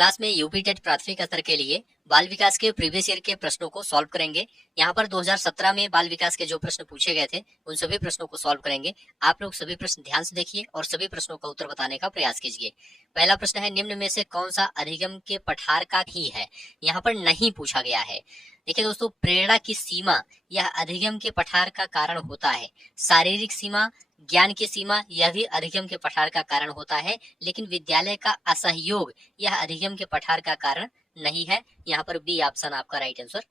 Class में UP TET प्राथमिक स्तर के लिए बाल विकास के प्रीवियस ईयर के प्रश्नों को सॉल्व करेंगे। यहाँ पर 2017 में बाल विकास के जो प्रश्न पूछे गए थे उन सभी प्रश्नों को सॉल्व करेंगे। आप लोग सभी प्रश्न ध्यान से देखिए और सभी प्रश्नों का उत्तर बताने का प्रयास कीजिए। पहला प्रश्न है, निम्न में से कौन सा अधिगम के पठार का ही है? यहाँ पर नहीं पूछा गया है। देखिए दोस्तों, प्रेरणा की सीमा यह अधिगम के पठार का कारण होता है। शारीरिक सीमा, ज्ञान की सीमा यह भी अधिगम के पठार का कारण होता है, लेकिन विद्यालय का असहयोग यह अधिगम के पठार का कारण नहीं है। यहाँ पर बी ऑप्शन आपका राइट आंसर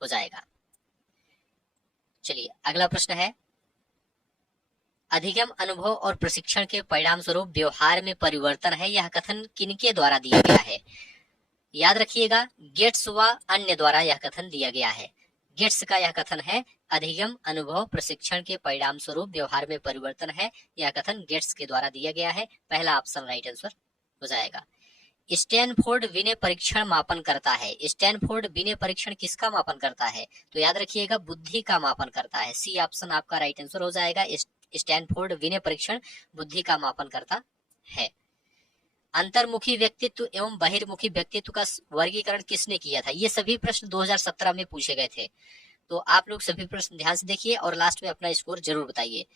हो जाएगा। चलिए अगला प्रश्न है, अधिगम अनुभव और प्रशिक्षण के परिणाम स्वरूप व्यवहार में परिवर्तन है, यह कथन किनके द्वारा दिया गया है? याद रखिएगा, गेट्स व अन्य द्वारा यह कथन दिया गया है। गेट्स का यह कथन है, अधिगम अनुभव प्रशिक्षण के परिणाम स्वरूप व्यवहार में परिवर्तन है, यह कथन गेट्स के द्वारा दिया गया है। पहला ऑप्शन राइट आंसर हो जाएगा। स्टैनफोर्ड विनय परीक्षण मापन करता है। स्टैनफोर्ड विनय परीक्षण किसका मापन करता है? तो याद रखिएगा, बुद्धि का मापन करता है। सी ऑप्शन आपका राइट आंसर हो जाएगा। स्टैनफोर्ड विनय परीक्षण बुद्धि का मापन करता है। अंतर्मुखी व्यक्तित्व एवं बहिर्मुखी व्यक्तित्व का वर्गीकरण किसने किया था? ये सभी प्रश्न 2017 में पूछे गए थे, तो आप लोग सभी प्रश्न ध्यान से देखिए और लास्ट में अपना स्कोर जरूर बताइए।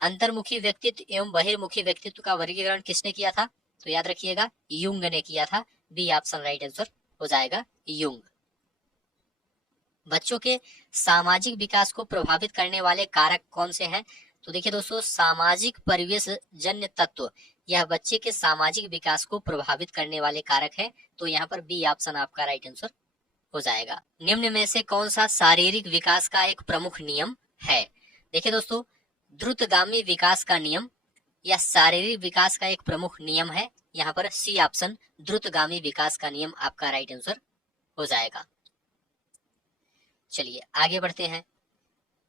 अंतर्मुखी व्यक्तित्व एवं बहिर्मुखी व्यक्तित्व का वर्गीकरण किसने किया था? तो याद रखिएगा, युंग ने किया था। बी ऑप्शन राइट आंसर हो जाएगा, युंग। बच्चों के सामाजिक विकास को प्रभावित करने वाले कारक कौन से हैं? तो देखिए दोस्तों, सामाजिक परिवेश जन्य तत्व यह बच्चे के सामाजिक विकास को प्रभावित करने वाले कारक है, तो यहाँ पर बी ऑप्शन आपका राइट आंसर हो जाएगा। निम्न में से कौन सा शारीरिक विकास का एक प्रमुख नियम है? देखिए दोस्तों, द्रुतगामी विकास का नियम यह शारीरिक विकास का एक प्रमुख नियम है। यहाँ पर सी ऑप्शन द्रुतगामी विकास का नियम आपका राइट आंसर हो जाएगा। चलिए आगे बढ़ते हैं।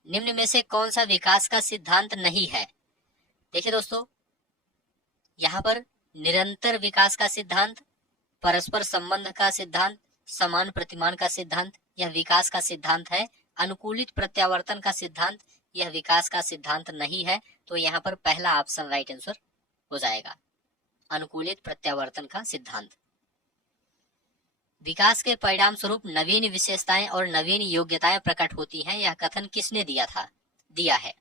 निम्न में से कौन सा विकास का सिद्धांत नहीं है? देखिए दोस्तों, यहाँ पर निरंतर विकास का सिद्धांत, परस्पर संबंध का सिद्धांत, समान प्रतिमान का सिद्धांत यह विकास का सिद्धांत है। अनुकूलित प्रत्यावर्तन का सिद्धांत यह विकास का सिद्धांत नहीं है, तो यहाँ पर पहला ऑप्शन राइट आंसर हो जाएगा, अनुकूलित प्रत्यावर्तन का सिद्धांत। विकास के परिणाम स्वरूप नवीन विशेषताएं और नवीन योग्यताएं प्रकट होती हैं, यह कथन किसने दिया है?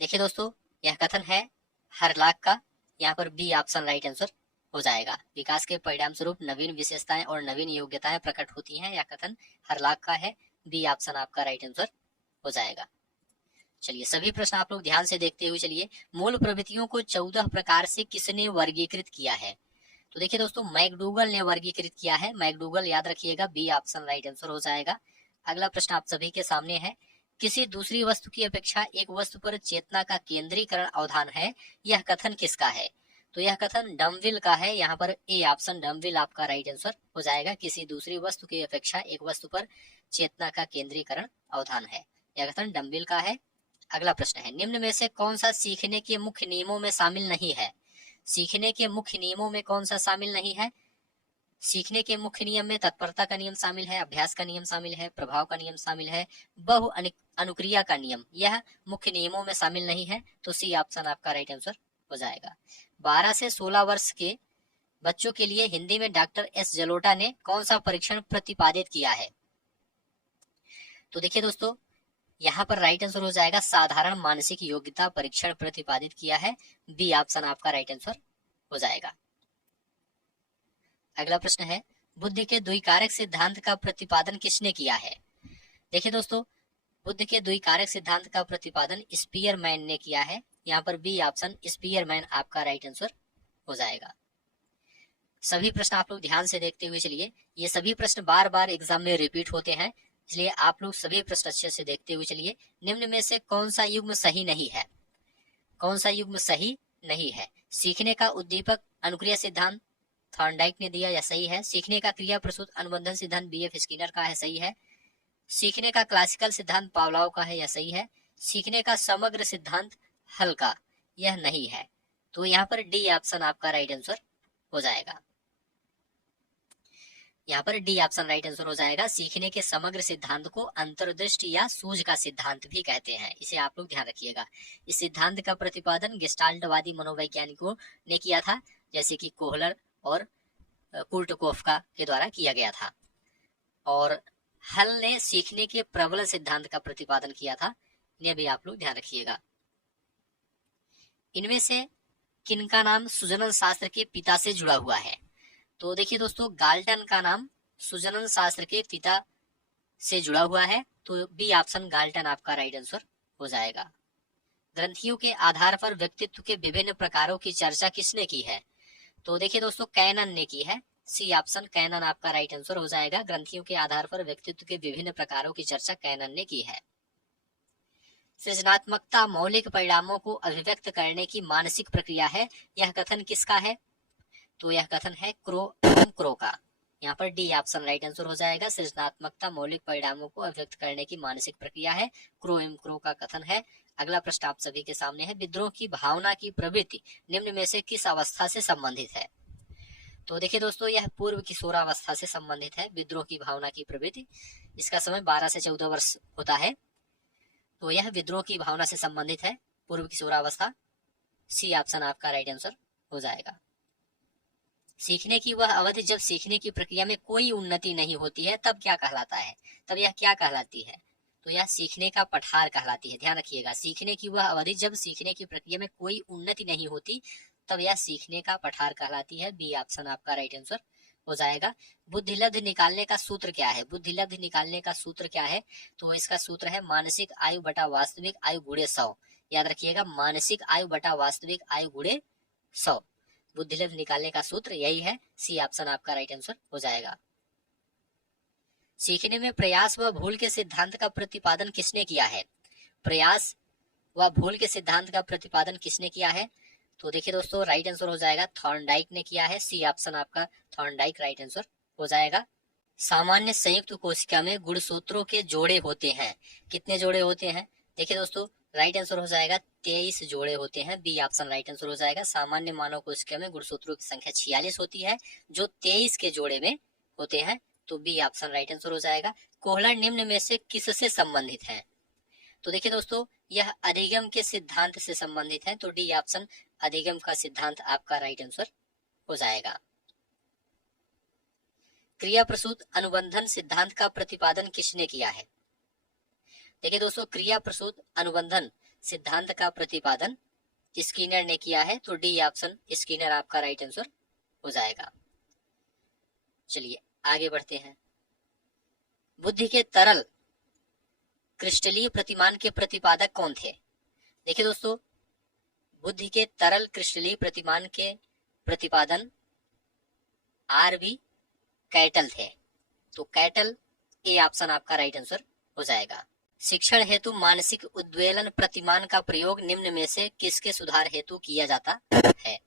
देखिए दोस्तों, यह कथन है हरलाक का। यहाँ पर बी ऑप्शन राइट आंसर हो जाएगा। विकास के परिणाम स्वरूप नवीन विशेषताएं और नवीन योग्यताएं प्रकट होती हैं, यह कथन हरलाक का है। बी ऑप्शन आपका राइट आंसर हो जाएगा। चलिए सभी प्रश्न आप लोग ध्यान से देखते हुए चलिए। मूल प्रवृत्तियों को 14 प्रकार से किसने वर्गीकृत किया है? तो देखिए दोस्तों, मैकडूगल ने वर्गीकृत किया है। मैकडूगल याद रखिएगा, बी ऑप्शन राइट आंसर हो जाएगा। अगला प्रश्न आप सभी के सामने है, किसी दूसरी वस्तु की अपेक्षा एक वस्तु पर चेतना का केंद्रीकरण अवधान है, यह कथन किसका है? तो यह कथन डमविल का है। यहाँ पर ए ऑप्शन डमविल आपका राइट आंसर हो जाएगा। किसी दूसरी वस्तु की अपेक्षा एक वस्तु पर चेतना का केंद्रीकरण अवधान है, यह कथन डमविल का है। अगला प्रश्न है, निम्न में से कौन सा सीखने के मुख्य नियमों में शामिल नहीं है? सीखने के मुख्य नियमों में कौन सा शामिल नहीं है? सीखने के मुख्य नियम में तत्परता का नियम शामिल है, अभ्यास का नियम शामिल है, प्रभाव का नियम शामिल है, बहु अनुक्रिया का नियम यह मुख्य नियमों में शामिल नहीं है, तो सी ऑप्शन आपका राइट आंसर हो जाएगा। 12 से 16 वर्ष के बच्चों के लिए हिंदी में डॉक्टर एस जलोटा ने कौन सा परीक्षण प्रतिपादित किया है? तो देखिए दोस्तों, यहाँ पर राइट आंसर हो जाएगा, साधारण मानसिक योग्यता परीक्षण प्रतिपादित किया है। बी ऑप्शन आपका राइट आंसर हो जाएगा। अगला प्रश्न है, बुद्ध के द्विकारक सिद्धांत का प्रतिपादन किसने किया है? देखिए दोस्तों, बुद्ध के द्विकारक सिद्धांत का प्रतिपादन स्पीयरमैन ने किया है। यहाँ पर बी ऑप्शन स्पीयरमैन आपका राइट आंसर हो जाएगा। सभी प्रश्न आप लोग ध्यान से देखते हुए चलिए। ये सभी प्रश्न बार बार एग्जाम में रिपीट होते हैं, इसलिए आप लोग सभी प्रश्न अच्छे से देखते हुए चलिए। निम्न में से कौन सा युग्म सही नहीं है? कौन सा युग्म सही नहीं है? सीखने का उद्दीपक अनुक्रिया सिद्धांत थॉर्नडाइक ने दिया, यह सही है। सीखने का क्रिया प्रसूत अनुबंधन सिद्धांत बीएफ स्किनर का है, सही है। सीखने का क्लासिकल सिद्धांत पावलाव का है, यह सही है। सीखने का समग्र सिद्धांत हल का, यह नहीं है, तो यहाँ पर डी ऑप्शन आपका राइट आंसर हो जाएगा। यहाँ पर डी ऑप्शन राइट आंसर हो जाएगा। सीखने के समग्र सिद्धांत को अंतर्दृष्टि या सूझ का सिद्धांत भी कहते हैं, इसे आप लोग ध्यान रखिएगा। इस सिद्धांत का प्रतिपादन गेस्टाल्टवादी मनोवैज्ञानिकों ने किया था, जैसे कि कोहलर और कुर्टकोफ्का के द्वारा किया गया था। और हल ने सीखने के प्रबल सिद्धांत का प्रतिपादन किया था। इन्हें भी आप लोग ध्यान रखिएगा। इनमें से किनका नाम सुजनन शास्त्र के पिता से जुड़ा हुआ है? तो देखिए दोस्तों, गाल्टन का नाम सुजनन शास्त्र के पिता से जुड़ा हुआ है, तो बी ऑप्शन गाल्टन आपका राइट आंसर हो जाएगा। ग्रंथियों के आधार पर व्यक्तित्व के विभिन्न प्रकारों की चर्चा किसने की है? तो देखिए दोस्तों, कैनन ने की है। सी ऑप्शन कैनन आपका राइट आंसर हो जाएगा। ग्रंथियों के आधार पर व्यक्तित्व के विभिन्न प्रकारों की चर्चा कैनन ने की है। सृजनात्मकता मौलिक परिणामों को अभिव्यक्त करने की मानसिक प्रक्रिया है, यह कथन किसका है? तो यह कथन है क्रो का। यहाँ पर डी ऑप्शन राइट आंसर हो जाएगा। सृजनात्मकता मौलिक परिणामों को अभिव्यक्त करने की मानसिक प्रक्रिया है, क्रो का कथन है। अगला प्रश्न आप सभी के सामने है, विद्रोह की भावना की प्रवृत्ति निम्न में से किस अवस्था से संबंधित है? तो देखिए दोस्तों, यह पूर्व किशोरावस्था से संबंधित है। विद्रोह की भावना की प्रवृत्ति, इसका समय 12 से 14 वर्ष होता है, तो यह विद्रोह की भावना से संबंधित है, पूर्व किशोरावस्था। सी ऑप्शन आपका राइट आंसर हो जाएगा। सीखने की वह अवधि जब सीखने की प्रक्रिया में कोई उन्नति नहीं होती है, तब क्या कहलाता है? तब यह क्या कहलाती है? तो यह सीखने का पठार कहलाती है। ध्यान रखिएगा, सीखने की वह अवधि जब सीखने की प्रक्रिया में कोई उन्नति नहीं होती, तब यह सीखने का पठार कहलाती है। बी ऑप्शन आपका राइट आंसर हो जाएगा। बुद्धिलब्धि निकालने का सूत्र क्या है? बुद्धिलब्धि निकालने का सूत्र क्या है? तो इसका सूत्र है मानसिक आयु बटा वास्तविक आयु गुणे 100। याद रखिएगा, मानसिक आयु बटा वास्तविक आयु गुणे 100 बुद्धिलब्धि निकालने का सूत्र यही है। सी ऑप्शन आपका राइट आंसर हो जाएगा। सीखने में प्रयास व भूल के सिद्धांत का प्रतिपादन किसने किया है? प्रयास व भूल के सिद्धांत का प्रतिपादन किसने किया है? तो देखिए दोस्तों, राइट आंसर हो जाएगा थॉर्नडाइक ने किया है। सी ऑप्शन आपका थॉर्नडाइक राइट आंसर हो जाएगा। सामान्य संयुक्त कोशिका में गुणसूत्रों के जोड़े होते हैं, कितने जोड़े होते हैं? देखिए दोस्तों, राइट आंसर हो जाएगा 23 जोड़े होते हैं। बी ऑप्शन राइट आंसर हो जाएगा। सामान्य मानव कोशिका में गुणसूत्रों की संख्या 46 होती है, जो 23 के जोड़े में होते हैं, तो बी ऑप्शन राइट आंसर हो जाएगा। कोहलर निम्न में से किससे संबंधित है? तो देखिए दोस्तों, यह अधिगम के सिद्धांत से संबंधित है, तो डी ऑप्शन अधिगम का सिद्धांत आपका राइट आंसर हो जाएगा। क्रिया प्रसूत अनुबंधन सिद्धांत का प्रतिपादन किसने किया है? देखिए दोस्तों, क्रिया प्रसूत अनुबंधन सिद्धांत का प्रतिपादन स्किनर ने किया है, तो डी ऑप्शन स्किनर आपका राइट आंसर हो जाएगा। चलिए आगे बढ़ते हैं। बुद्धि के तरल क्रिस्टलीय प्रतिमान के प्रतिपादक कौन थे? देखिए दोस्तों, बुद्धि के तरल क्रिस्टलीय प्रतिमान के प्रतिपादन आर.बी. कैटल थे, तो कैटल ए ऑप्शन आपका राइट आंसर हो जाएगा। शिक्षण हेतु मानसिक उद्वेलन प्रतिमान का प्रयोग निम्न में से किसके सुधार हेतु किया जाता है?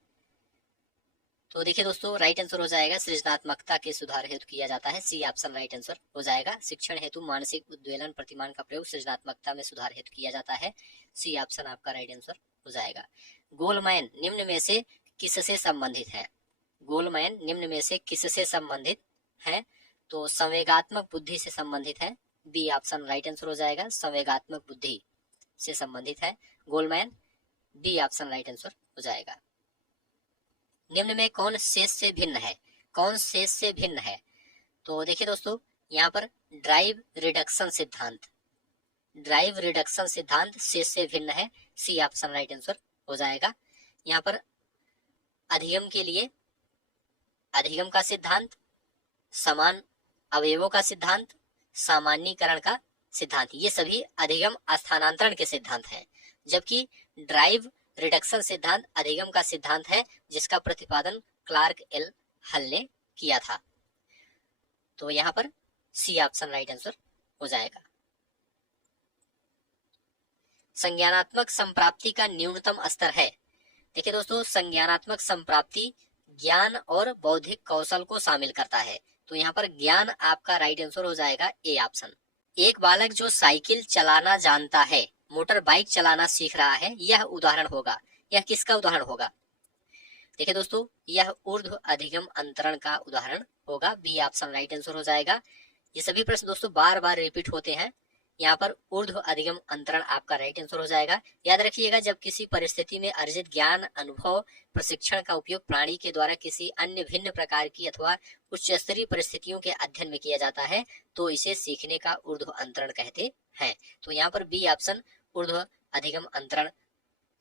तो देखिए दोस्तों, राइट आंसर हो जाएगा सृजनात्मकता के सुधार हेतु किया जाता है। सी ऑप्शन राइट आंसर हो जाएगा। शिक्षण हेतु मानसिक उद्वेलन प्रतिमान का प्रयोग सृजनात्मकता में सुधार हेतु किया जाता है। सी ऑप्शन आपका राइट आंसर हो जाएगा। गोलमैन निम्न में से किससे संबंधित है? गोलमैन निम्न में से किससे संबंधित है? तो संवेगात्मक बुद्धि से संबंधित है। बी ऑप्शन राइट आंसर हो जाएगा। संवेगात्मक बुद्धि से संबंधित है Goleman. B option right answer हो जाएगा। निम्न में कौन शेष से भिन्न है? कौन शेष से भिन्न है? तो देखिए दोस्तों, यहाँ पर ड्राइव रिडक्शन सिद्धांत, ड्राइव रिडक्शन सिद्धांत शेष से भिन्न है। सी ऑप्शन राइट आंसर हो जाएगा। यहाँ पर अधिगम के लिए अधिगम का सिद्धांत, समान अवयवों का सिद्धांत, सामान्यीकरण का सिद्धांत, ये सभी अधिगम स्थानांतरण के सिद्धांत हैं, जबकि ड्राइव रिडक्शन सिद्धांत अधिगम का सिद्धांत है, जिसका प्रतिपादन क्लार्क एल हल ने किया था। तो यहाँ पर सी ऑप्शन राइट आंसर हो जाएगा। संज्ञानात्मक संप्राप्ति का न्यूनतम स्तर है? देखिए दोस्तों, संज्ञानात्मक संप्राप्ति ज्ञान और बौद्धिक कौशल को शामिल करता है, तो यहाँ पर ज्ञान आपका राइट आंसर हो जाएगा ए ऑप्शन। एक बालक जो साइकिल चलाना जानता है, मोटर बाइक चलाना सीख रहा है, यह उदाहरण होगा। यह किसका उदाहरण होगा? देखिए दोस्तों, यह ऊर्ध्व अधिगम अंतरण का उदाहरण होगा। बी ऑप्शन राइट आंसर हो जाएगा। ये सभी प्रश्न दोस्तों बार बार रिपीट होते हैं, यहाँ पर ऊर्ध्व अधिगम अंतरण आपका राइट आंसर हो जाएगा। याद रखिएगा, जब किसी परिस्थिति में अर्जित ज्ञान, अनुभव, प्रशिक्षण का उपयोग प्राणी के द्वारा किसी अन्य भिन्न प्रकार की अथवा उच्च स्तरीय परिस्थितियों के अध्ययन में किया जाता है तो इसे सीखने का ऊर्ध्व अंतरण कहते हैं। तो यहाँ पर बी ऑप्शन ऊर्ध्व अधिगम अंतरण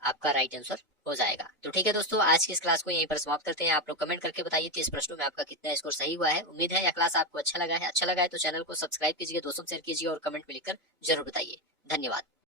आपका राइट आंसर हो जाएगा। तो ठीक है दोस्तों, आज की इस क्लास को यहीं पर समाप्त करते हैं। आप लोग कमेंट करके बताइए 30 प्रश्नों में आपका कितना स्कोर सही हुआ है। उम्मीद है यह क्लास आपको अच्छा लगा है। अच्छा लगा है तो चैनल को सब्सक्राइब कीजिए, दोस्तों शेयर कीजिए और कमेंट में लिखकर जरूर बताइए। धन्यवाद।